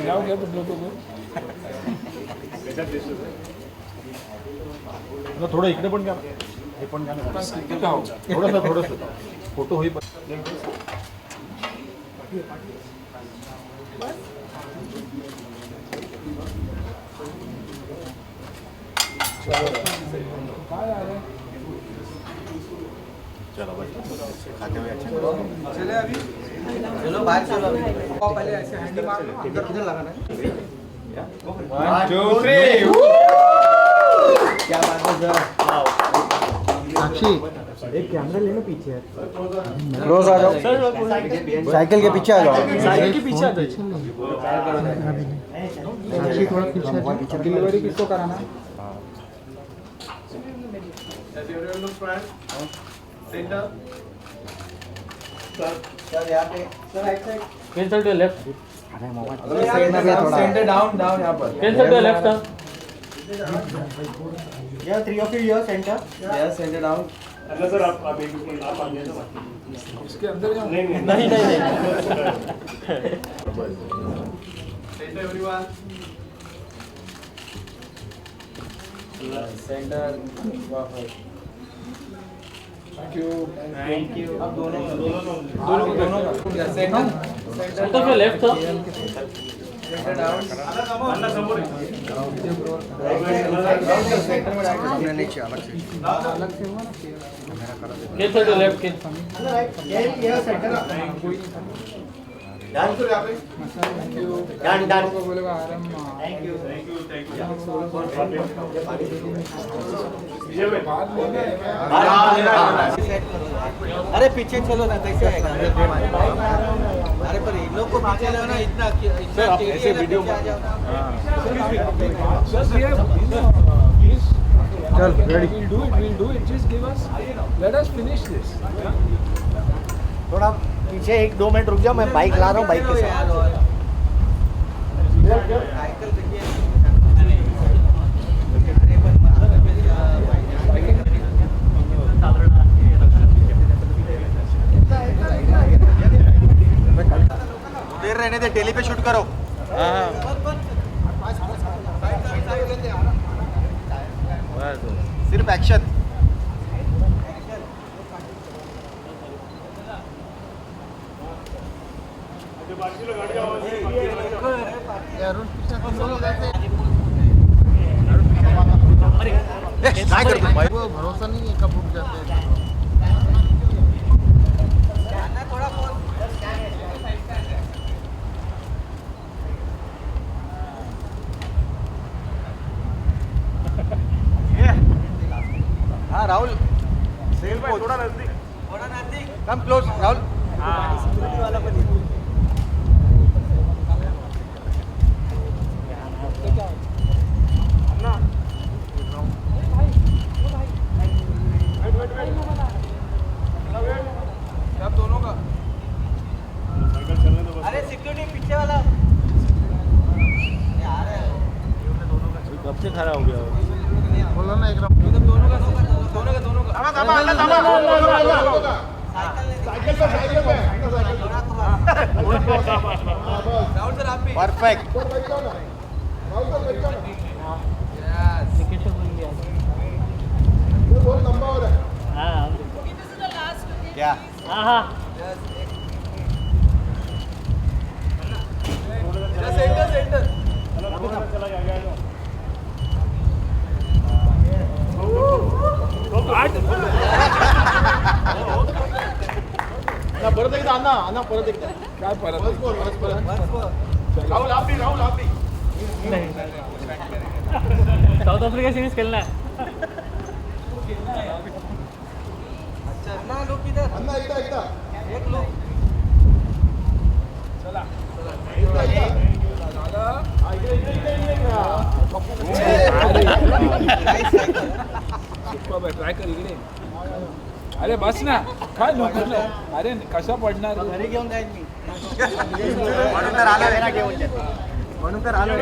नाव घ्या तुमचं तो थोडं इकडे पण घ्या हे पण घ्या थोडंसं फोटो होई चलो भाई खाते हुए अच्छा चले अभी चलो बाहर चलो अभी पहले ऐसे हैंडी मार लो अंदर किधर लगाना है 1 2 3 क्या बात है सर साक्षी एक कैमरा ले लो पीछे रोज आ जाओ साइकिल के पीछे आ जाओ साइकिल के पीछे आ जाओ साक्षी थोड़ा पीछे डिलीवरी किसको कराना है सेंटर सर यहाँ पे sir right side cancel two left centre down down यहाँ पर कैंसल टू लेफ्ट या 3 of you here centre yes centre down अच्छा सर आप एक आप आ जाइए उसके अंदर नहीं centre everyone centre thank you अब दोनों सेंटर तो फिर लेफ्ट सेंटर डाउन सेंटर में सामने नीचे अलग से हुआ ना कैंसल टू लेफ्ट ये सेंटर डाउन करो यहां पे डाउन को बोलेगा आराम थैंक यू अरे पीछे चलो ना कैसे आएगा अरे पर इन लोग को पीछे लो ना इतना ऐसे वीडियो चल ready we'll do it just give us let us finish this थोड़ा पीछे 1-2 मिनट रुक जाओ मैं बाइक ला रहा हूँ बाइक के साथ देर रहने दे टेली पे शूट करो सिर्फ एक्शन भरोसा नहीं है कब रुक जाते हैं हाँ राहुल सेल पे थोड़ा नजदीक कम क्लोज राहुल सिक्योरिटी वाला पर सब दोनों का अरे सिक्योरिटी पीछे वाला कब से खड़ा हो गया बोलो ना एकदम दोनों का राहुल सर आप भी परफेक्ट क्या सेंटर परत एकदा अन्ना परत एकदा काय परत राहुल आप भी साउथ अफ्रीका सीरीज खेलना है अन्ना लोग किधर अन्ना एकदा एक लोग चला ट्राय कर इकडे अरे बस ना काय नको अरे कसा पडणार घरी घेऊन जाईल मी म्हणून तर आलो ना घेऊन म्हणून तर आलो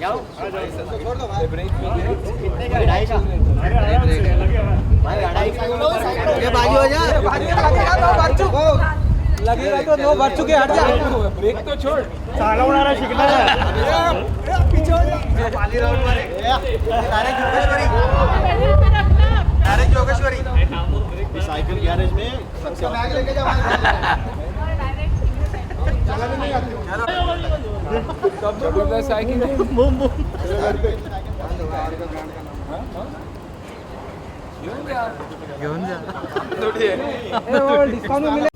जाऊ छोड़ दो भाई ब्रेक कितने का 2.5 का भाई 2.5 का ये बाजू हो जा बाजू लगा दो बच्चों को लगेगा तो नो बच चुके हट जा ब्रेक तो छोड़ चालवणारा शिकणार पीछे हो जा पाली राउंड मारे direct Yogeshwari direct Yogeshwari cycle garage में सबसे बैग लेके जा जबरदस्त साइकिल बूम बूम घेऊन जा डिस्काउंट मिले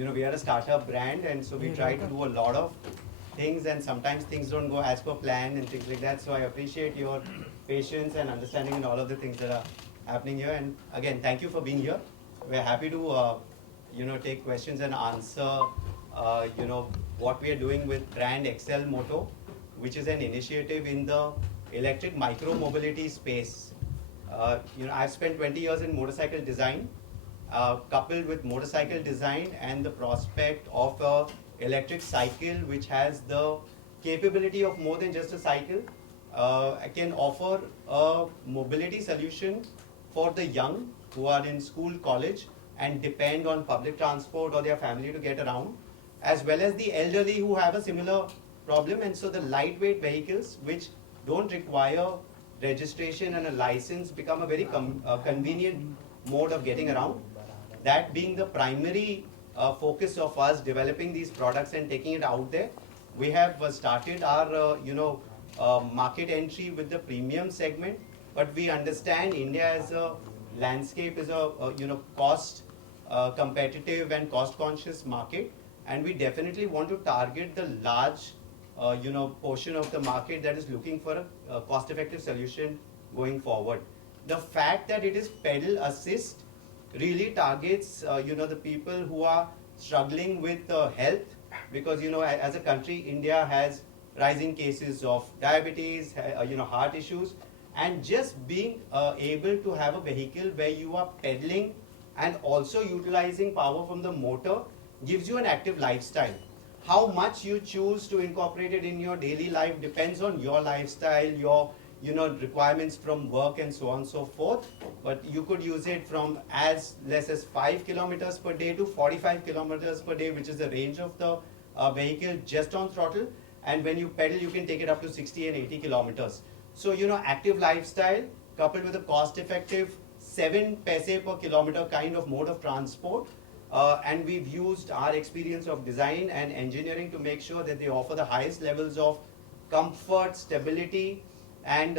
You know, we are a startup brand, and so we try to do a lot of things, and sometimes things don't go as per plan and things like that. So I appreciate your patience and understanding in all of the things that are happening here. And again, thank you for being here. We're happy to, take questions and answer, what we are doing with brand ExelMoto, which is an initiative in the electric micro mobility space. I've spent 20 years in motorcycle design. Coupled with motorcycle design and the prospect of a electric cycle which has the capability of more than just a cycle, I can offer a mobility solution for the young who are in school, college and depend on public transport or their family to get around, as well as the elderly who have a similar problem. And so the lightweight vehicles which don't require registration and a license become a very convenient mode of getting around. That being the primary focus of us developing these products and taking it out there, we have started our market entry with the premium segment. But we understand India as a landscape is a cost competitive and cost conscious market, and we definitely want to target the large portion of the market that is looking for a cost effective solution going forward. The fact that it is pedal assist really targets the people who are struggling with health, because as a country India has rising cases of diabetes, heart issues, and just being able to have a vehicle where you are pedaling and also utilizing power from the motor gives you an active lifestyle. How much you choose to incorporate it in your daily life depends on your lifestyle, your requirements from work and so on and so forth. But you could use it from as less as 5 kilometers per day to 45 kilometers per day, which is the range of the vehicle just on throttle. And when you pedal, you can take it up to 60 and 80 kilometers. So, active lifestyle coupled with a cost-effective 7 paise per kilometer kind of mode of transport. And we've used our experience of design and engineering to make sure that they offer the highest levels of comfort, stability, and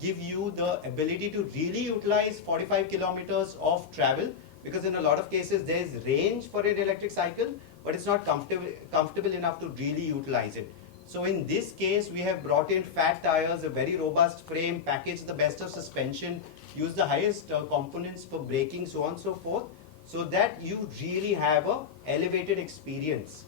give you the ability to really utilize 45 kilometers of travel, because in a lot of cases there is range for an electric cycle, but it's not comfortable enough to really utilize it. So in this case, we have brought in fat tires, a very robust frame, packaged the best of suspension, use the highest components for braking, so on and so forth, so that you really have a elevated experience.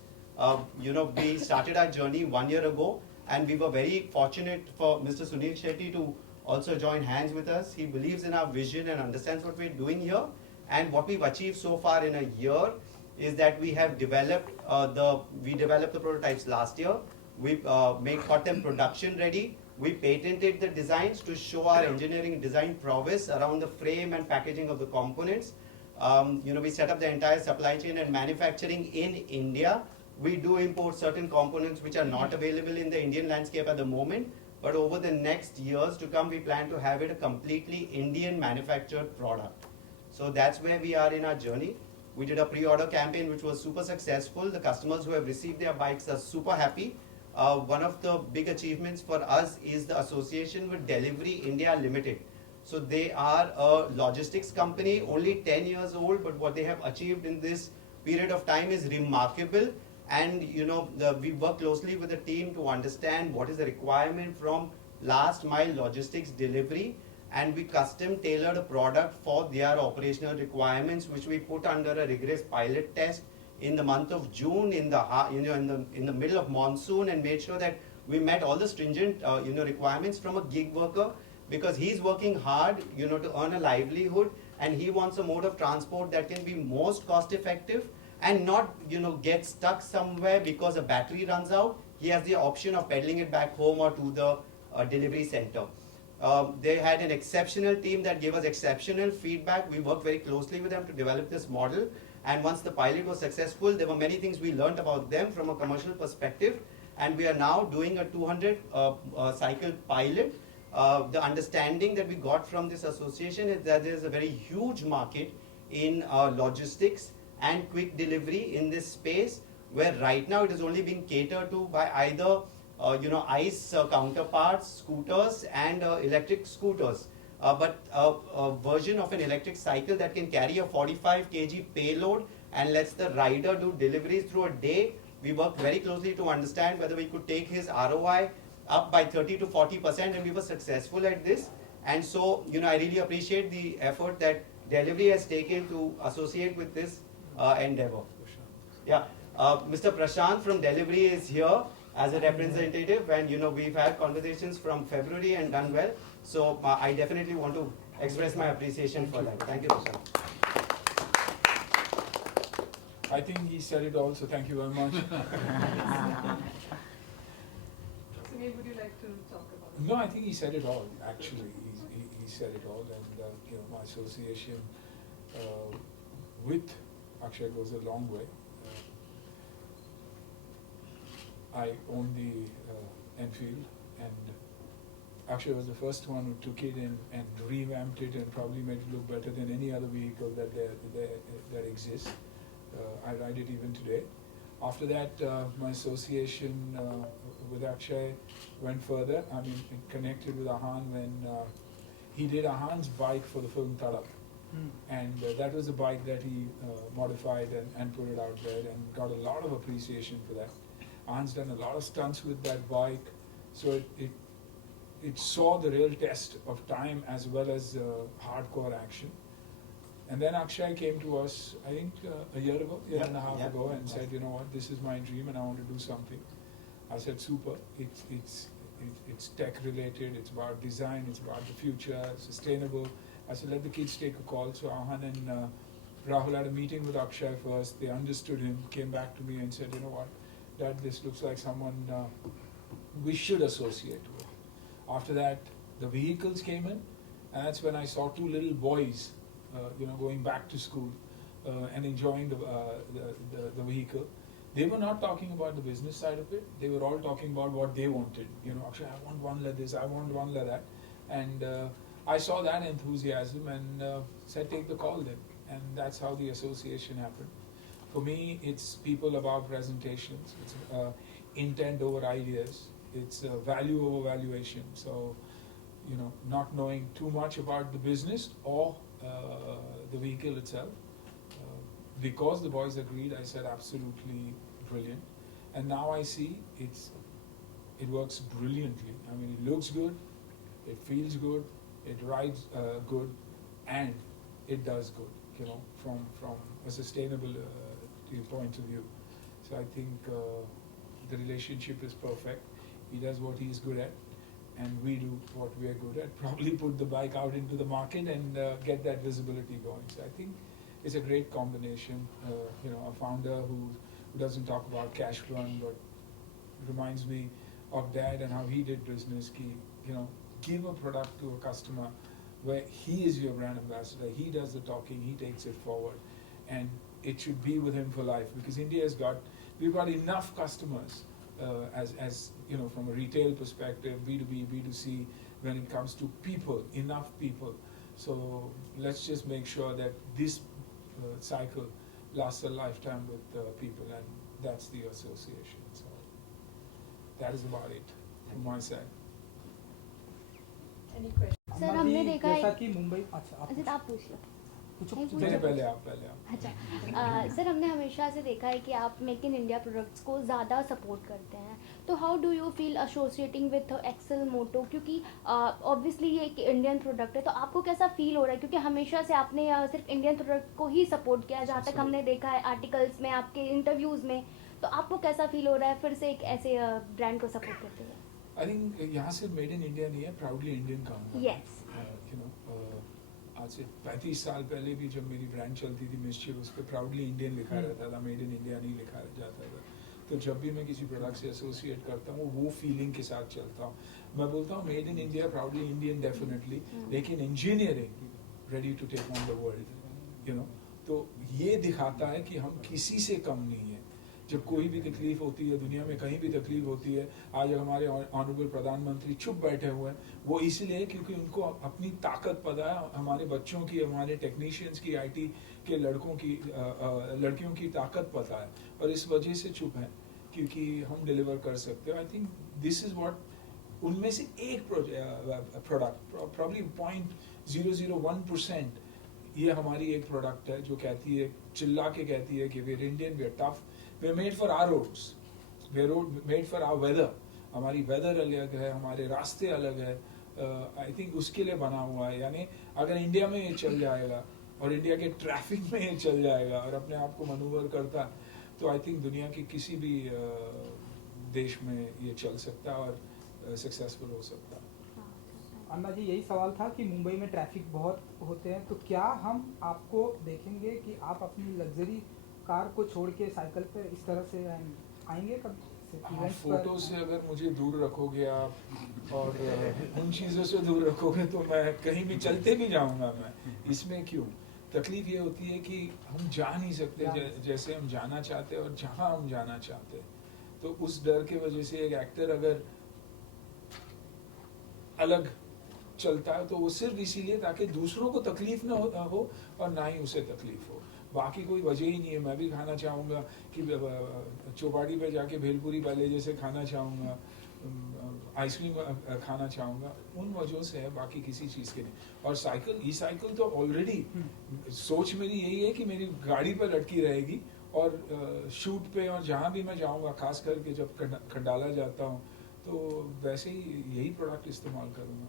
We started our journey 1 year ago, and we were very fortunate for Mr. Suniel Shetty to also join hands with us. He believes in our vision and understands what we're doing here. And what we've achieved so far in a year is that we have developed the prototypes last year. We got them production ready. We patented the designs to show our engineering design prowess around the frame and packaging of the components. We set up the entire supply chain and manufacturing in India. We do import certain components which are not available in the Indian landscape at the moment, but over the next years to come, we plan to have it a completely Indian manufactured product. So that's where we are in our journey. We did a pre-order campaign which was super successful. The customers who have received their bikes are super happy. One of the big achievements for us is the association with Delivery India Limited. So they are a logistics company, only 10 years old, but what they have achieved in this period of time is remarkable. And we work closely with the team to understand what is the requirement from last mile logistics delivery, and we custom tailored a product for their operational requirements, which we put under a rigorous pilot test in the month of June in the middle of monsoon, and made sure that we met all the stringent requirements from a gig worker, because he's working hard to earn a livelihood, and he wants a mode of transport that can be most cost effective and not get stuck somewhere because a battery runs out. He has the option of pedaling it back home or to the delivery center. They had an exceptional team that gave us exceptional feedback. We worked very closely with them to develop this model, And once the pilot was successful, there were many things we learned about them from a commercial perspective. And we are now doing a 200 cycle pilot. The understanding that we got from this association is that there is a very huge market in logistics and quick delivery in this space, where right now it is only being catered to by either ICE counterparts, scooters, and electric scooters. But a version of an electric cycle that can carry a 45 kg payload and lets the rider do deliveries through a day. We worked very closely to understand whether we could take his ROI up by 30 to 40%, and we were successful at this. And so, I really appreciate the effort that Delivery has taken to associate with this endeavor. Yeah, Mr. Prashant from Delivery is here as a representative, and we've had conversations from February and done well. So I definitely want to express my appreciation for that. Thank you, Prashant. I think he said it all, so thank you very much. Suniel, would you like to talk about it? No, I think he said it all, actually. He said it all, and my association with Akshay goes a long way. I own the Enfield, and Akshay was the first one who took it in and revamped it and probably made it look better than any other vehicle that exists. I ride it even today. After that, my association with Akshay went further. I mean, it connected with Ahan when he did Ahan's bike for the film Tadak. And that was a bike that he modified and put it out there and got a lot of appreciation for that. Ahan's done a lot of stunts with that bike, so it saw the real test of time as well as hardcore action. And then Akshay came to us, I think a year and a half ago, and said, you know what, this is my dream and I want to do something. I said, super, it's tech related, it's about design, it's about the future, sustainable. I said, let the kids take a call. So Ahan and Rahul had a meeting with Akshay first. They understood him, came back to me and said, you know what, Dad, this looks like someone we should associate with. After that, the vehicles came in, and that's when I saw two little boys going back to school and enjoying the vehicle. They were not talking about the business side of it. They were all talking about what they wanted. Akshay, I want one like this, I want one like that. And I saw that enthusiasm and said, take the call then. And that's how the association happened. For me, it's people about presentations. It's intent over ideas. It's value over valuation. So, not knowing too much about the business or the vehicle itself. Because the boys agreed, I said absolutely brilliant. And now I see it works brilliantly. I mean, it looks good, it feels good, it rides good, and it does good, from a sustainable point of view. So I think the relationship is perfect. He does what he's good at, and we do what we are good at. Probably put the bike out into the market and get that visibility going. So I think it's a great combination. A founder who doesn't talk about cash burn, but reminds me of Dad and how he did business. Give a product to a customer where he is your brand ambassador. He does the talking, he takes it forward, and it should be with him for life, because we've got enough customers as from a retail perspective, B2B, B2C, when it comes to people, enough people. So let's just make sure that this cycle lasts a lifetime with people, and that's the association. So that is about it from my side. Any questions? Sir हमने देखा है जैसा कि मुंबई अच्छा आप पूछ लो पहले आप अच्छा सर हमने हमेशा से देखा है कि आप मेक इन इंडिया प्रोडक्ट्स को ज़्यादा सपोर्ट करते हैं, तो how do you feel associating with Axelmoto, क्योंकि ऑब्वियसली ये एक इंडियन प्रोडक्ट है, तो आपको कैसा फील हो रहा है? क्योंकि हमेशा से आपने सिर्फ इंडियन प्रोडक्ट को ही सपोर्ट किया, जहाँ तक हमने देखा है आर्टिकल्स में, आपके इंटरव्यूज़ में, तो आपको कैसा फील हो रहा है फिर से एक ऐसे ब्रांड को सपोर्ट करते हुए? आई थिंक यहाँ से मेड इन इंडिया नहीं है, प्राउडली इंडियन काम। यस आज से 35 साल पहले भी जब मेरी ब्रांड चलती थी मिस्चिफ, उस पर प्राउडली इंडियन लिखा रहता था, मेड इन इंडिया नहीं लिखा जाता था। तो जब भी मैं किसी प्रोडक्ट से एसोसिएट करता हूँ वो फीलिंग के साथ चलता हूँ। मैं बोलता हूँ made in India, proudly Indian definitely, लेकिन engineering ready to take on the world, तो ये दिखाता है कि हम किसी से कम नहीं है। जब कोई भी तकलीफ होती है दुनिया में, कहीं भी तकलीफ होती है, आज हमारे ऑनरेबल प्रधानमंत्री चुप बैठे हुए हैं, वो इसलिए क्योंकि उनको अपनी ताकत पता है, हमारे बच्चों की, हमारे टेक्नीशियंस की, आईटी के लड़कों की, लड़कियों की ताकत पता है, और इस वजह से चुप है क्योंकि हम डिलीवर कर सकते हैं। I think this is what, उनमें से एक प्रोडक्ट प्रॉब्ली 0.001% ये हमारी एक प्रोडक्ट है जो कहती है, चिल्ला के कहती है कि we are Indian, we are tough, we are made for our roads, we are made for our weather. हमारी वेदर अलग है, हमारे रास्ते अलग है। आई थिंक उसके लिए बना हुआ है। यानी अगर इंडिया में ये चल जाएगा और इंडिया के ट्रैफिक में ये चल जाएगा और अपने आप को मनूवर करता, तो आई थिंक दुनिया के किसी भी देश में ये चल सकता है और सक्सेसफुल हो सकता है। अन्ना जी, यही सवाल था कि मुंबई में ट्रैफिक बहुत होते हैं, तो क्या हम आपको देखेंगे कि आप अपनी लग्जरी कार को छोड़ के साइकिल पे इस तरह से आएंगे कभी? हाँ, फोटो से अगर मुझे दूर रखोगे आप और उन चीज़ों से दूर रखोगे तो मैं कहीं भी चलते भी जाऊंगा मैं, इसमें क्यों? तकलीफ ये होती है कि हम जा नहीं सकते जैसे हम जाना चाहते हैं और जहां हम जाना चाहते हैं। तो उस डर के वजह से एक एक्टर अगर अलग चलता है तो वो सिर्फ इसीलिए ताकि दूसरों को तकलीफ ना हो और ना ही उसे तकलीफ हो, बाकी कोई वजह ही नहीं है। मैं भी खाना चाहूँगा कि चौपाटी पे जाके भेलपुरी पहले जैसे खाना चाहूँगा, आइसक्रीम खाना चाहूँगा, उन वजहों से है, बाकी किसी चीज़ के नहीं। और साइकिल, ई साइकिल तो ऑलरेडी सोच मेरी यही है कि मेरी गाड़ी पर लटकी रहेगी और शूट पे और जहाँ भी मैं जाऊँगा, खास करके जब खंडाला जाता हूँ तो वैसे ही यही प्रोडक्ट इस्तेमाल करूँगा।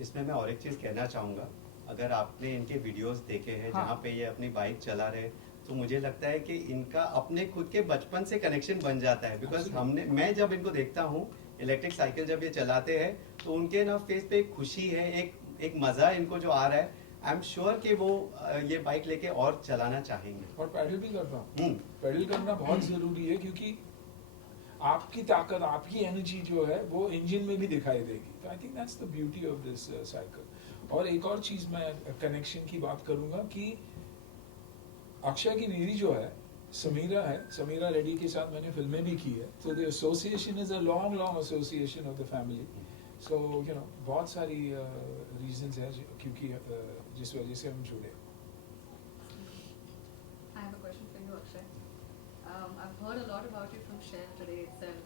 इसमें मैं और एक चीज़ कहना चाहूँगा, अगर आपने इनके वीडियोस देखे हैं जहाँ पे ये अपनी बाइक चला रहे, तो मुझे लगता है कि इनका अपने खुद के बचपन से कनेक्शन बन जाता है। बिकॉज मैं जब इनको देखता हूँ इलेक्ट्रिक साइकिल जब ये चलाते हैं तो उनके ना फेस पे एक खुशी है, एक मजा इनको जो आ रहा है। आई एम श्योर कि वो ये बाइक लेके और चलाना चाहेंगे। और पैडल भी करता हूँ, पैडल करना बहुत जरूरी है क्योंकि आपकी ताकत, आपकी एनर्जी जो है वो इंजन में भी दिखाई देगी। तो I think that's the beauty of this cycle. और एक और चीज मैं कनेक्शन की बात करूंगा कि अक्षय की बीवी जो है समीरा है, समीरा रेड्डी के साथ मैंने फिल्में भी की है। तो the association is a long association of the family. So you know बहुत सारी रीजंस है क्योंकि जिस वजह से हम जुड़े। I have a question for you, Akshay. I've heard a lot about you from Shell today itself.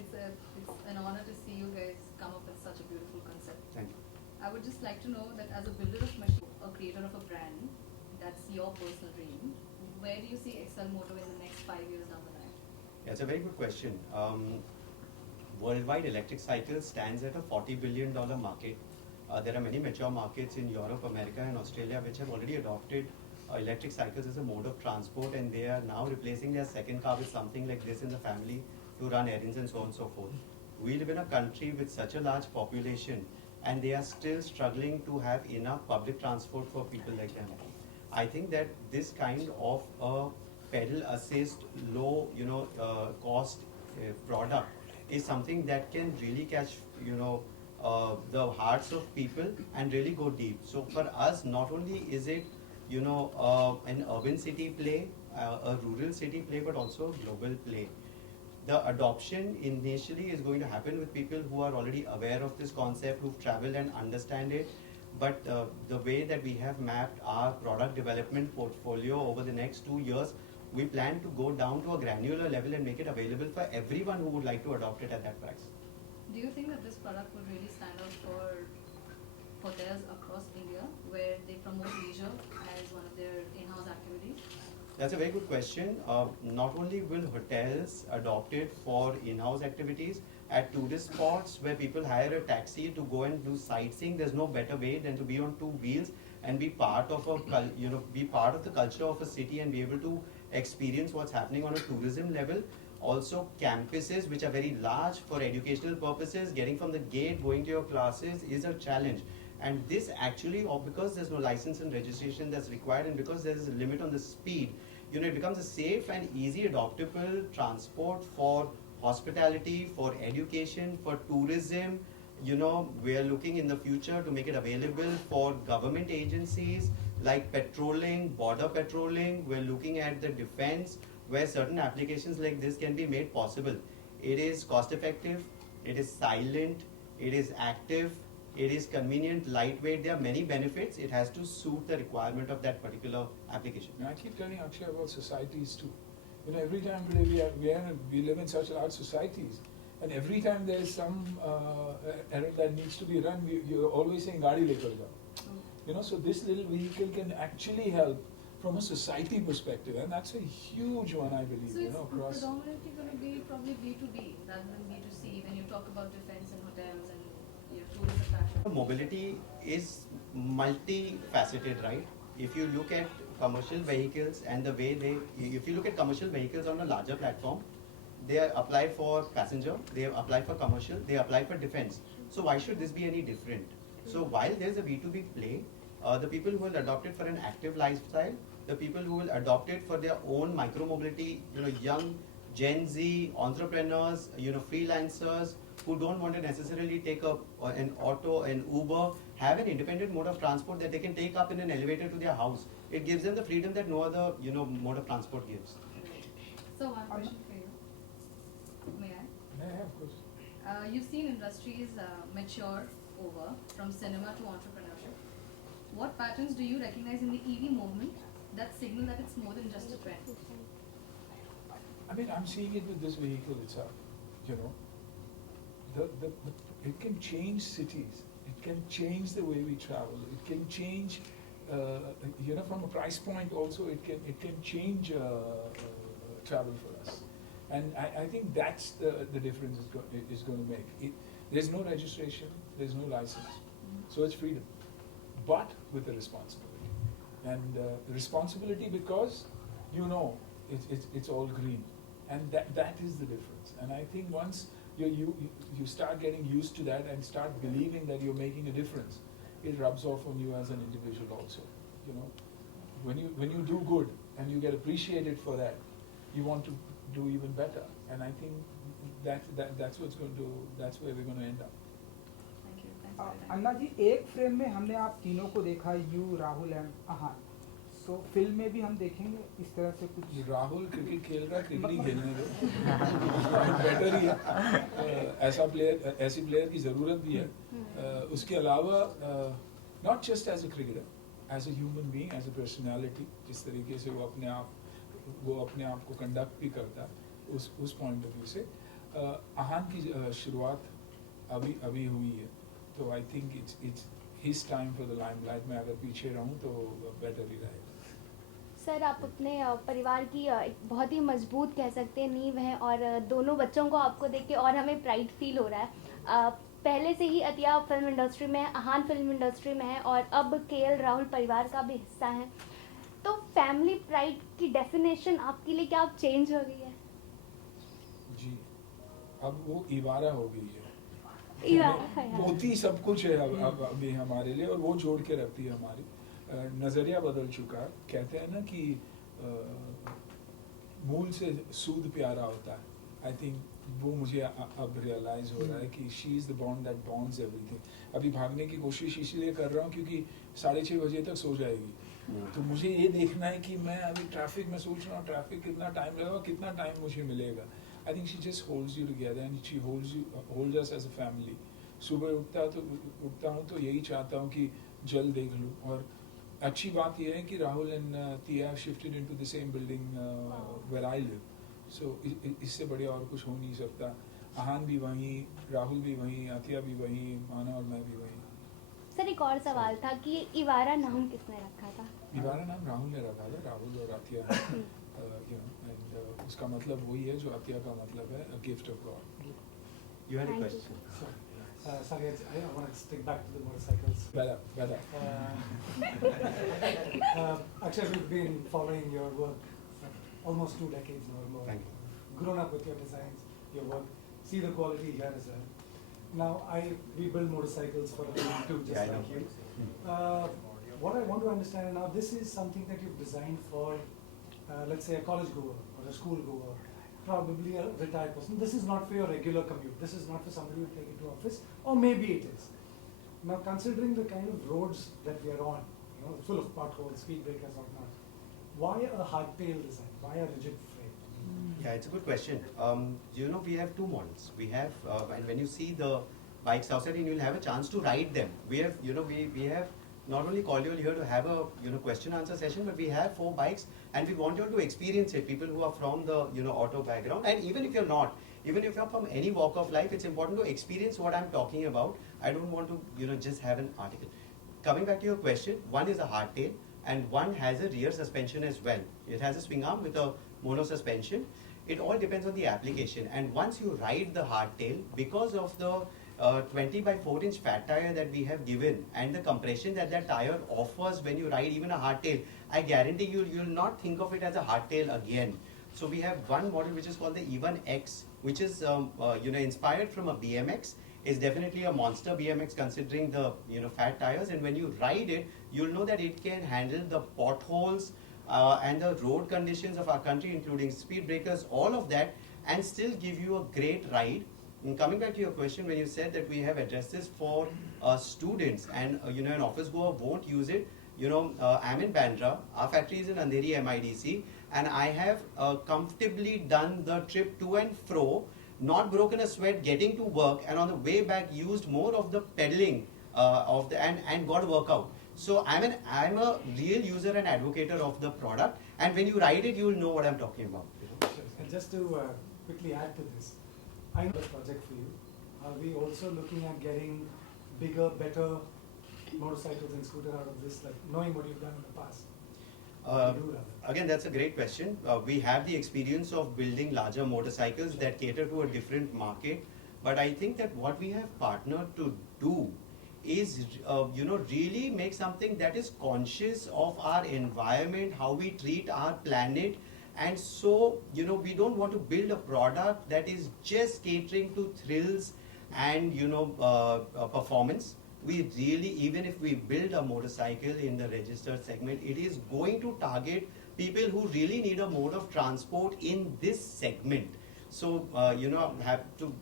It's an honor to see you guys come up with such a beautiful concept. Thank you. I would just like to know that as a builder of machine, a creator of a brand, that's your personal dream. Where do you see ExelMoto in the next 5 years down the line? Yeah, it's a very good question. Worldwide electric cycles stands at a $40 billion market. There are many mature markets in Europe, America and Australia which have already adopted electric cycles as a mode of transport, and they are now replacing their second car with something like this in the family to run errands and so on and so forth. We live in a country with such a large population and they are still struggling to have enough public transport for people like them. I think that this kind of a pedal assist, low cost product is something that can really catch the hearts of people and really go deep. So for us, not only is it an urban city play, a rural city play, but also a global play. The adoption initially is going to happen with people who are already aware of this concept, who've traveled and understand it. But the way that we have mapped our product development portfolio over the next 2 years, we plan to go down to a granular level and make it available for everyone who would like to adopt it at that price. Do you think that this product will really stand out for hotels across India where they promote leisure as one of their in-house activities? That's a very good question. Not only will hotels adopt it for in-house activities, at tourist spots where people hire a taxi to go and do sightseeing, there's no better way than to be on 2 wheels and be part of be part of the culture of a city and be able to experience what's happening on a tourism level. Also, campuses which are very large for educational purposes, getting from the gate, going to your classes is a challenge. And this actually, or because there's no license and registration that's required, and because there is a limit on the speed, it becomes a safe and easy adoptable transport for hospitality, for education, for tourism. We are looking in the future to make it available for government agencies, like patrolling, border patrolling. We're looking at the defense, where certain applications like this can be made possible. It is cost effective, it is silent, it is active, it is convenient, lightweight. There are many benefits. It has to suit the requirement of that particular application. And I keep telling Akshay about societies too. You know, every time we live in such large societies, and every time there is some errand that needs to be run, you're always saying, "Gaadi lekar jao." You know, so this little vehicle can actually help from a society perspective, and that's a huge one, I believe. So You it's know, across. predominantly going to be probably B2B rather than B2C when you talk about defense and hotels and tourist attraction. Mobility is multifaceted, right? If you look at commercial vehicles and the way if you look at commercial vehicles on a larger platform, they are applied for passenger, they have applied for commercial, they apply for defense. So why should this be any different? So while there's a B2B play, the people who will adopt it for an active lifestyle, the people who will adopt it for their own micro-mobility, young Gen Z entrepreneurs, freelancers who don't want to necessarily take up an auto, an Uber, have an independent mode of transport that they can take up in an elevator to their house. It gives them the freedom that no other, mode of transport gives. So one question for you. May I? Yeah, of course. You've seen industries mature over from cinema to entrepreneurship. What patterns do you recognize in the EV movement that signal that it's more than just a trend? I mean, I'm seeing it with this vehicle itself. You know, it can change cities. It can change the way we travel. It can change, from a price point also. It can change travel for us. And I think that's the difference is going to make. There's no registration, there's no license, so it's freedom, but with a responsibility. And the responsibility because it's all green, and that is the difference. And I think once you start getting used to that and start believing that you're making a difference, it rubs off on you as an individual also. You know, when you do good and you get appreciated for that, you want to do even better. And I think that's where we're going to end up. Thank you. Thanks for your time. अन्ना जी, एक frame में हमने आप तीनों को देखा, you, Rahul and Ahaan. So film में भी हम देखेंगे इस तरह से कुछ. राहुल क्रिकेट खेल रहा है, क्रिकेट ही खेलने दो. बेटर ही है. ऐसी प्लेयर की जरूरत भी है. उसके अलावा not just as a cricketer, as a human being, as a personality, जिस तरीके से वो अपने आप को कंडक्ट भी करता है, उस पॉइंट ऑफ व्यू से आहान की शुरुआत अभी हुई है. तो I think it's his time for the limelight. मैं अगर पीछे रहूं तो बेटर ही रहेगा. सर, आप अपने परिवार की एक बहुत ही मजबूत कह सकते हैं नींव हैं, और दोनों बच्चों को आपको देख के और हमें प्राइड फील हो रहा है. पहले से ही अतिया फिल्म इंडस्ट्री में है, आहान फिल्म इंडस्ट्री में है, और अब केएल राहुल परिवार का भी हिस्सा है. तो फैमिली प्राइड की डेफिनेशन आपके लिए क्या अब चेंज हो गई है? जी, अब वो इवारा हो गई है. होती सब कुछ है अब अभी हमारे लिए, और वो जोड़ के रखती है हमारी. नजरिया बदल चुका है. कहते हैं ना कि मूल से सूद प्यारा होता है. आई थिंक वो मुझे अब रियलाइज हो रहा है कि she is the bond that bonds everything. अभी भागने की कोशिश इसलिए कर रहा हूँ क्योंकि 6:30 बजे तक सो जाएगी. तो मुझे ये देखना है कि मैं अभी ट्रैफिक में सोच रहा हूँ, ट्रैफिक कितना टाइम लगेगा, कितना टाइम मुझे मिलेगा. I think she just holds you together and she holds us as a family. सुबह उठता हूँ तो यही चाहता हूँ कि जल्द देख लूँ. और अच्छी बात यह है कि Rahul and Tia have shifted into the same building where I live. So इससे बढ़िया और कुछ हो नहीं सकता. आहान भी वहीं, राहुल भी वहीं, अतिया भी वहीं, माना और मैं भी वहीं. सर, एक और सवाल था कि इवारा नाम किसने रखा था? इवारा नाम राहुल ने रखा था. राहुल और अतिया उसका मतलब वही है जो अतिया का मतलब है, a gift of God. You had a Thank question. Sorry, I want to stick back to the motorcycles. Better. Actually, we've been following your work for almost 2 decades or more. Thank you. Grown up with your designs, your work, see the quality here as well. Now, we build motorcycles for a living too, just Yeah, I like know. you. What I want to understand now, this is something that you've designed for, let's say, a college goer or a school goer, probably a retired person. This is not for your regular commute. This is not for somebody who take it to office, or maybe it is. Now, considering the kind of roads that we are on you know, full of potholes, speed breakers, whatnot. Why a hardtail design? Why a rigid frame? Yeah, it's a good question. You know, we have two models. We have, and when you see the bikes outside, and you'll have a chance to ride them. We have, you know, we have not only called you all here to have a, you know, question answer session, but we have 4 bikes, and we want you all to experience it. People who are from the, you know, auto background, and even if you're not, even if you're from any walk of life, it's important to experience what I'm talking about. I don't want to, you know, just have an article. Coming back to your question, one is a hardtail, and one has a rear suspension as well. It has a swing arm with a mono suspension. It all depends on the application, and once you ride the hardtail, because of the 20 by 4 inch fat tire that we have given and the compression that that tire offers when you ride even a hardtail, I guarantee you'll not think of it as a hardtail again. So we have one model which is called the E1X, which is you know, inspired from a BMX. It's definitely a monster BMX considering the, you know, fat tires, and when you ride it, you'll know that it can handle the potholes and the road conditions of our country, including speed breakers, all of that, and still give you a great ride. And coming back to your question, when you said that we have addresses for students and you know, an office goer won't use it, you know, I'm in Bandra, our factory is in Andheri MIDC, and I have comfortably done the trip to and fro, not broken a sweat getting to work, and on the way back used more of the pedaling of the and got workout. So I'm a real user and advocate of the product, and when you ride it, you will know what I'm talking about. Sure. And just to quickly add to this, I know the project for you. Are we also looking at getting bigger, better motorcycles and scooters out of this, like knowing what you've done in the past? Again, that's a great question. We have the experience of building larger motorcycles that cater to a different market, but I think that what we have partnered to do is, you know, really make something that is conscious of our environment, how we treat our planet. And so, you know, we don't want to build a product that is just catering to thrills and, you know, performance. We really, even if we build a motorcycle in the registered segment, it is going to target people who really need a mode of transport in this segment. So, you know, have to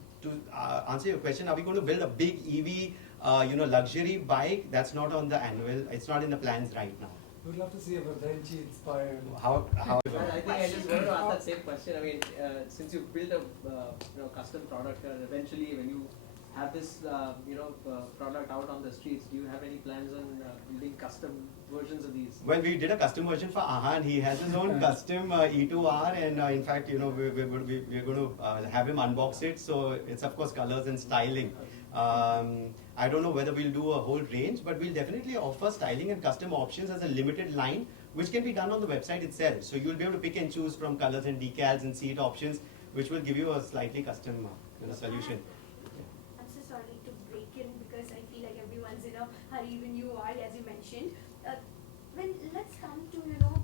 answer your question, are we going to build a big EV, you know, luxury bike? That's not on the annual, it's not in the plans right now. We'd love to see a Benji inspired. How Well, I think I just want to ask that same question. I mean, since you've built a you know, custom product, eventually when you have this you know, product out on the streets, do you have any plans on building custom versions of these? Well, we did a custom version for Ahan. He has his own custom E2R, and in fact, you know, we're going to have him unbox it. So it's of course colors and styling. I don't know whether we'll do a whole range, but we'll definitely offer styling and custom options as a limited line, which can be done on the website itself. So you'll be able to pick and choose from colors and decals and seat options, which will give you a slightly custom you know, solution. I'm so sorry to break in because I feel like everyone's in a hurry, even you are, as you mentioned. Let's come to, you know,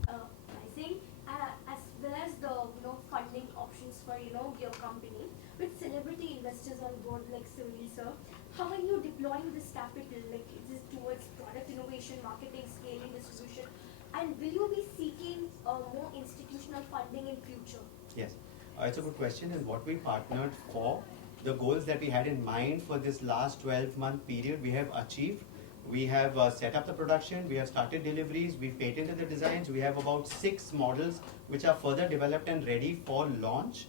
pricing as well as the, you know, funding options for, you know, your company. With celebrity investors on board like Suniel sir, how are you deploying this capital? Like, is this towards product innovation, marketing, scaling, distribution? And will you be seeking more institutional funding in future? Yes, it's a good question. And what we partnered for, the goals that we had in mind for this last 12-month period, we have achieved. We have set up the production, we have started deliveries, we've patented the designs, we have about 6 models which are further developed and ready for launch.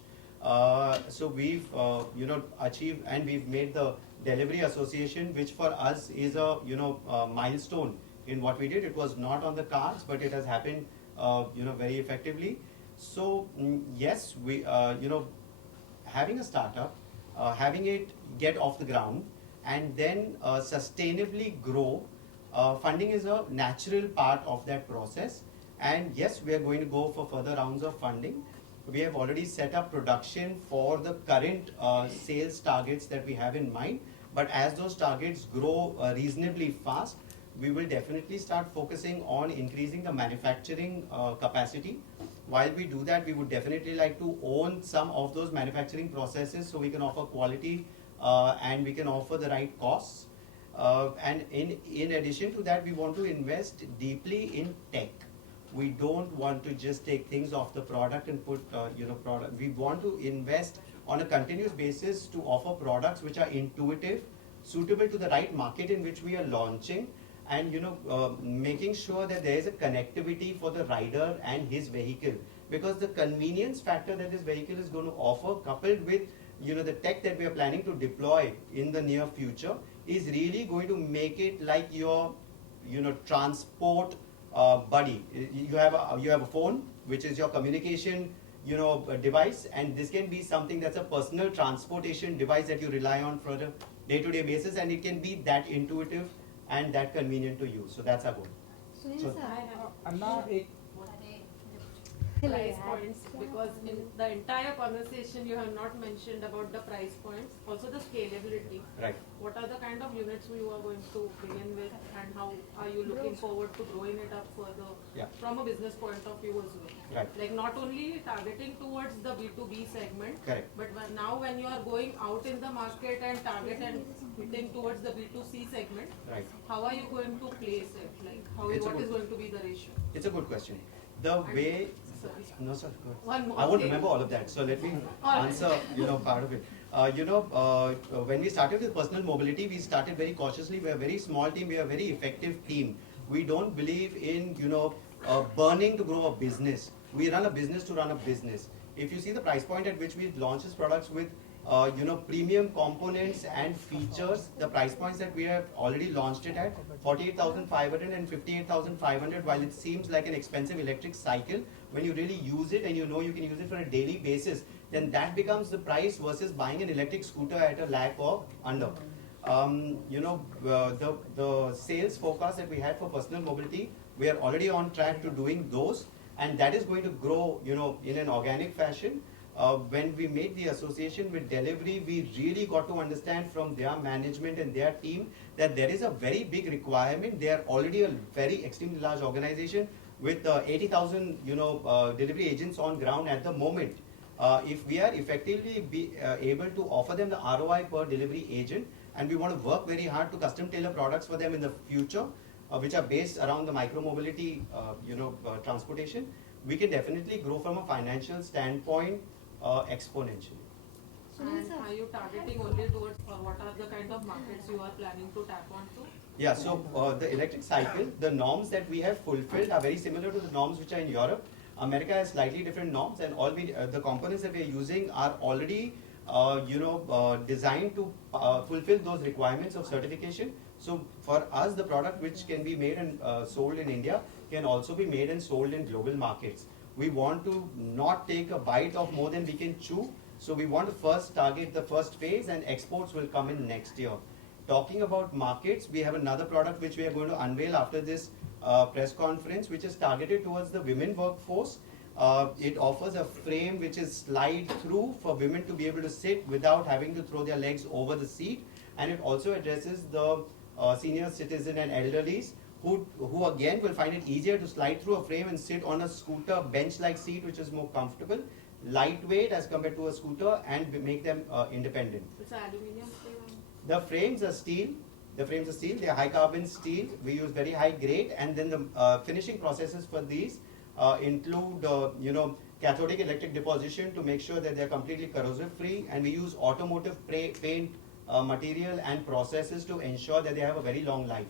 So we've you know, achieved, and we've made the delivery association, which for us is a, you know, milestone in what we did. It was not on the cards, but it has happened you know, very effectively. So yes, we you know, having a startup, having it get off the ground, and then sustainably grow, funding is a natural part of that process. And yes, we are going to go for further rounds of funding. We have already set up production for the current sales targets that we have in mind. But as those targets grow reasonably fast, we will definitely start focusing on increasing the manufacturing capacity. While we do that, we would definitely like to own some of those manufacturing processes so we can offer quality and we can offer the right costs. And in addition to that, we want to invest deeply in tech. We don't want to just take things off the product and put, you know, product. We want to invest on a continuous basis to offer products which are intuitive, suitable to the right market in which we are launching, and making sure that there is a connectivity for the rider and his vehicle, because the convenience factor that this vehicle is going to offer, coupled with the tech that we are planning to deploy in the near future, is really going to make it like your transport buddy. You have a phone, which is your communication device, and this can be something that's a personal transportation device that you rely on for a day-to-day basis, and it can be that intuitive and that convenient to use. So that's our goal. Sunil So- sir, अन्ना एक price points, because in the entire conversation you have not mentioned about the price points, also the scalability. Right. What are the kind of units you are going to begin with, and how are you looking forward to growing it up further from a business point of view as well? Right. Like not only targeting towards the B2B segment, Correct. but now when you are going out in the market and target and hitting towards the B2C segment, Right. how are you going to place it? Like what is going to be the ratio? It's a good question. The way Sorry. No, sir. Go ahead. One more I won't thing. remember all of that, so let me All right. answer, part of it. When we started with personal mobility, we started very cautiously. We are a very small team. We are a very effective team. We don't believe in, burning to grow a business. We run a business to run a business. If you see the price point at which we launch these products with, premium components and features, the price points that we have already launched it at, 48,500 and 58,500, while it seems like an expensive electric cycle, when you really use it and you can use it for a daily basis, then that becomes the price versus buying an electric scooter at a lakh or under. The sales forecast that we had for personal mobility, we are already on track to doing those, and that is going to grow, in an organic fashion. When we made the association with delivery, we really got to understand from their management and their team that there is a very big requirement. They are already a very extremely large organization with 80,000 delivery agents on ground at the moment. If we are effectively able to offer them the ROI per delivery agent, and we want to work very hard to custom tailor products for them in the future, which are based around the micro mobility transportation, we can definitely grow from a financial standpoint exponentially. Sunil And sir. are you targeting only towards, or what are the kind of markets you are planning to tap onto? Yeah, so the electric cycle, the norms that we have fulfilled are very similar to the norms which are in Europe. America has slightly different norms, and all the components that we are using are already designed to fulfill those requirements of certification. So for us, the product which can be made and sold in India can also be made and sold in global markets. We want to not take a bite of more than we can chew. So we want to first target the first phase, and exports will come in next year. Talking about markets, we have another product which we are going to unveil after this press conference, which is targeted towards the women workforce. It offers a frame which is slide through for women to be able to sit without having to throw their legs over the seat. And it also addresses the senior citizen and elderlies who again will find it easier to slide through a frame and sit on a scooter bench-like seat, which is more comfortable, lightweight as compared to a scooter, and make them independent. It's an aluminium frame. The frames are steel. They are high carbon steel. We use very high grade, and then the finishing processes for these include cathodic electric deposition to make sure that they are completely corrosive free, and we use automotive paint material and processes to ensure that they have a very long life.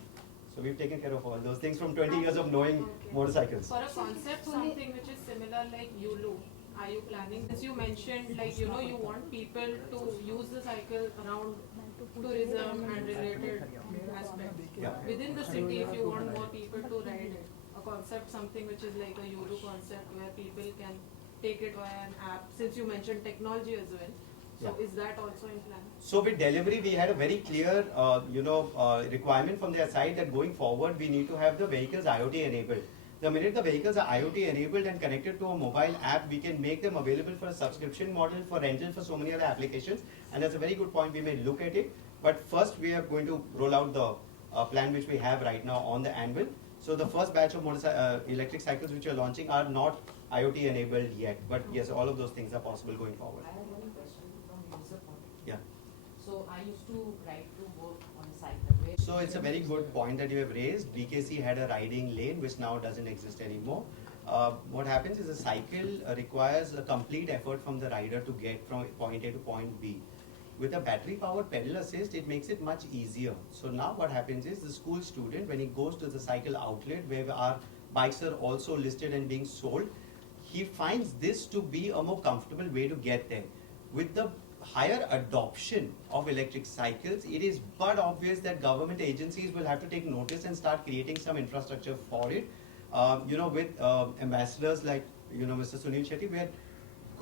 So we've taken care of all those things from 20 years of knowing motorcycles. For a concept, something which is similar like Yulu, are you planning? As you mentioned, like you want people to use the cycle around tourism and related aspects. Yeah. Within the city, if you want more people to ride it, a concept, something which is like a Yulu concept where people can take it via an app. Since you mentioned technology as well, so is that also in plan? So with delivery, we had a very clear, requirement from their side that going forward, we need to have the vehicles IoT enabled. The minute the vehicles are IoT enabled and connected to a mobile app, we can make them available for a subscription model, for rental, for so many other applications. And that's a very good point. We may look at it. But first, we are going to roll out the plan which we have right now on the anvil. So the first batch of electric cycles which we are launching are not IoT enabled yet. But yes, all of those things are possible going forward. I have one question from user point of view. Yeah. So I used to ride to work on cycle. So it's a very good point that you have raised. BKC had a riding lane which now doesn't exist anymore. What happens is a cycle requires a complete effort from the rider to get from point A to point B. With a battery-powered pedal assist, it makes it much easier. So now what happens is the school student, when he goes to the cycle outlet where our bikes are also listed and being sold, he finds this to be a more comfortable way to get there. With the higher adoption of electric cycles, it is but obvious that government agencies will have to take notice and start creating some infrastructure for it. With ambassadors like, Mr. Suniel Shetty, we are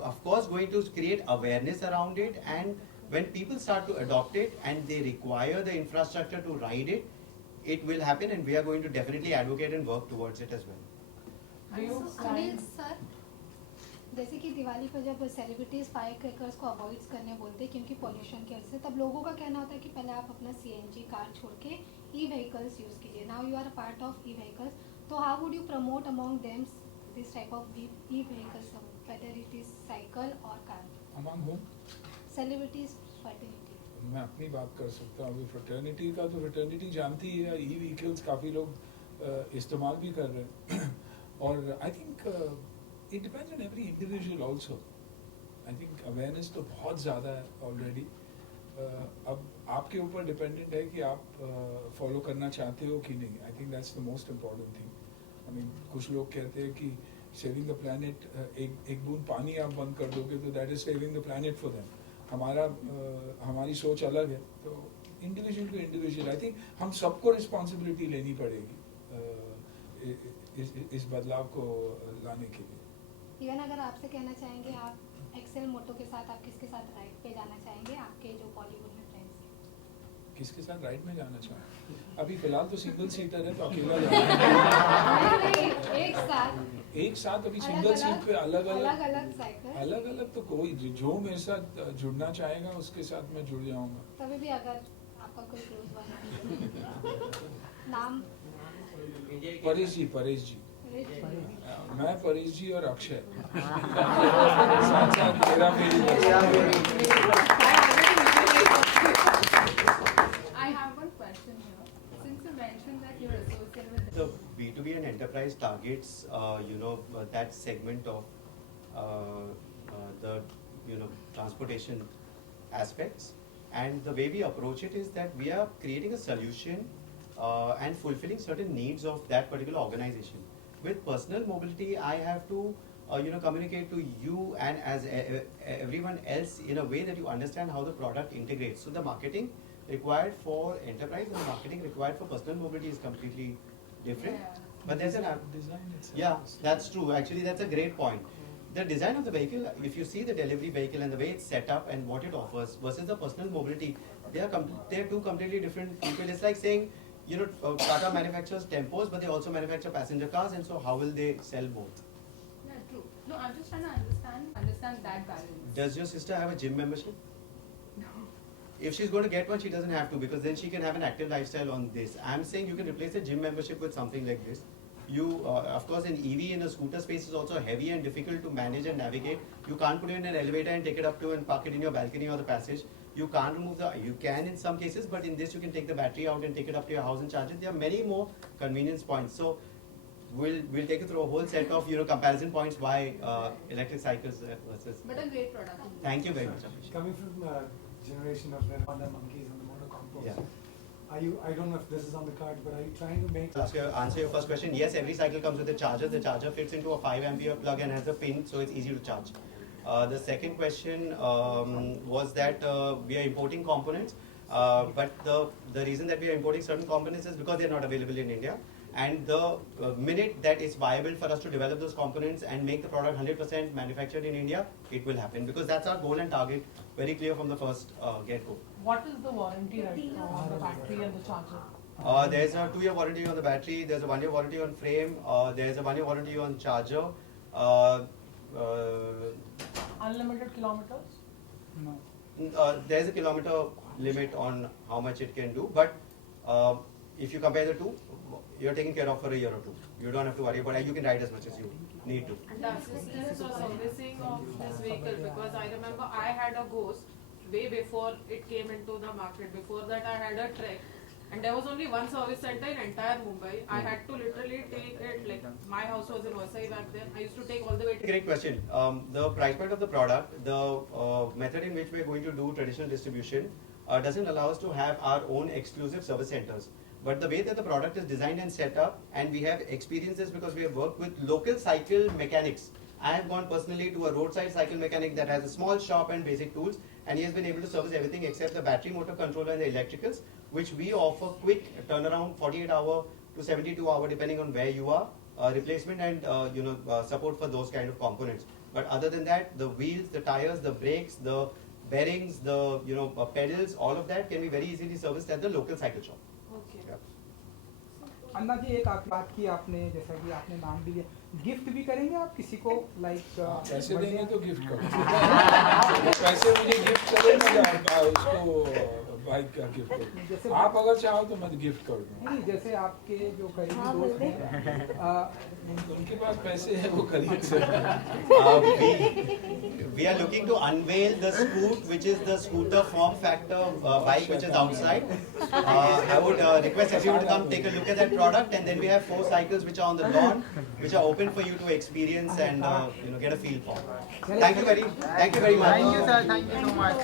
of course going to create awareness around it, and when people start to adopt it and they require the infrastructure to ride it, it will happen, and we are going to definitely advocate and work towards it as well. Sunil sir, जैसे कि दिवाली पर जब celebrities fire crackers को avoid करने बोलते हैं क्योंकि pollution की वजह से, तब लोगों का कहना होता है कि पहले आप अपना CNG कार छोड़ के ई व्हीकल्स यूज कीजिए. Now you are a part of e vehicles, तो how would you promote among them this type of e vehicles, whether it is cycle और car? Among who celebrities fraternity. मैं अपनी बात कर सकता हूँ. Fraternity का तो फ्रेटर्निटी जानती है, ई व्हीकल्स काफ़ी लोग इस्तेमाल भी कर रहे हैं. और I think it depends on every individual also. I think awareness तो बहुत ज़्यादा है ऑलरेडी. अब आपके ऊपर डिपेंडेंट है कि आप फॉलो करना चाहते हो कि नहीं. I think that's the most important thing. I mean कुछ लोग कहते हैं कि सेविंग द प्लैनेट, एक बूंद पानी आप बंद कर दोगे तो that is saving the planet for them. हमारी सोच अलग है. तो individual to individual I think हम सबको रिस्पॉन्सिबिलिटी लेनी पड़ेगी इस बदलाव को लाने के लिए. इवन अगर आपसे कहना चाहेंगे, आप ExelMoto के साथ आप किसके साथ राइड पे जाना चाहेंगे, आपके जो बॉलीवुड में फ्रेंड्स हैं? किसके साथ राइड में जाना चाहें? अभी फिलहाल तो सिंगल सीटर है तो अकेला जाना. एक साथ अभी सिंगल सीट पे अलग अलग तो कोई जो मेरे साथ जुड़ना चाहेगा उसके साथ मैं जुड़ जाऊंगा. तभी भी अगर आपका कोई क्लोज बना नाम? परेश जी. मैं परेश जी और अक्षय साथ मेरा मेरी. I have one question here. Since you mentioned that you're associated with The B2B and enterprise targets, that segment of the transportation aspects, and the way we approach it is that we are creating a solution and fulfilling certain needs of that particular organization. With personal mobility, I have to communicate to you and as everyone else in a way that you understand how the product integrates. So the marketing required for enterprise and marketing required for personal mobility is completely different. Yeah. But there's an design itself. Yeah, that's true. Actually, that's a great point. The design of the vehicle, if you see the delivery vehicle and the way it's set up and what it offers versus the personal mobility, they are two completely different people. It's like saying, Tata manufactures tempos, but they also manufacture passenger cars, and so how will they sell both? Yeah, true. No, I'm just trying to understand that balance. Does your sister have a gym membership? No. If she's going to get one, she doesn't have to, because then she can have an active lifestyle on this. I'm saying you can replace a gym membership with something like this. You, of course, an EV in a scooter space is also heavy and difficult to manage and navigate. You can't put it in an elevator and take it up to and park it in your balcony or the passage. You can't remove you can in some cases, but in this you can take the battery out and take it up to your house and charge it. There are many more convenience points. So we'll take you through a whole set of comparison points why electric cycles versus. But a great product. Thank you very much. Coming from the generation of the Honda monkeys and the motor combos, Yeah. I don't know if this is on the card, but are you trying to make? Answer your first question. Yes, every cycle comes with a charger. The charger fits into a 5 ampere plug and has a pin, so it's easy to charge. The second question was that we are importing components, but the reason that we are importing certain components is because they are not available in India. And the minute that it's viable for us to develop those components and make the product 100% manufactured in India, it will happen, because that's our goal and target, very clear from the first get-go. What is the warranty right now on the battery and the charger? There's a 2-year warranty on the battery, there's a 1-year warranty on frame, there's a 1-year warranty on charger. Unlimited kilometers? No. There's a kilometer limit on how much it can do, but if you compare the two, you're taken care of for a year or two. You don't have to worry about it. You can ride as much as you need to. And the assistance or servicing of this vehicle, because I remember I had a Ghost way before it came into the market. Before that I had a Trek, And there was only one service center in entire Mumbai. I had to literally take it, like my house was in Vasai back then. I used to take all the way to... Great question. The price point of the product, the method in which we're going to do traditional distribution doesn't allow us to have our own exclusive service centers. But the way that the product is designed and set up, and we have experienced this because we have worked with local cycle mechanics. I have gone personally to a roadside cycle mechanic that has a small shop and basic tools, and he has been able to service everything except the battery motor controller and the electricals, which we offer quick turnaround, 48-hour to 72-hour, depending on where you are, replacement and support for those kind of components. But other than that, the wheels, the tires, the brakes, the bearings, the pedals, all of that can be very easily serviced at the local cycle shop. Okay. Yeah. अन्ना जी एक आप बात की आपने, जैसा कि आपने नाम भी लिया, गिफ्ट भी करेंगे आप किसी को, लाइक पैसे देंगे तो गिफ्ट करो। पैसे मुझे गिफ्ट करें मैं उसको बाइक का गिफ्ट करूँ। आप अगर चाहो तो मैं गिफ्ट कर दूँ। नहीं, जैसे आपके जो करीबी दोस्त हैं, उनके पास पैसे हैं वो खरीद सकते हैं। We are looking to unveil the Scoot, which is the scooter form factor bike which is outside. I would request everyone to come take a look at that product, and then we have 4 cycles which are on the lawn, which are open for you to experience and get a feel for. Thank you very much. Thank you, sir. Thank you so much.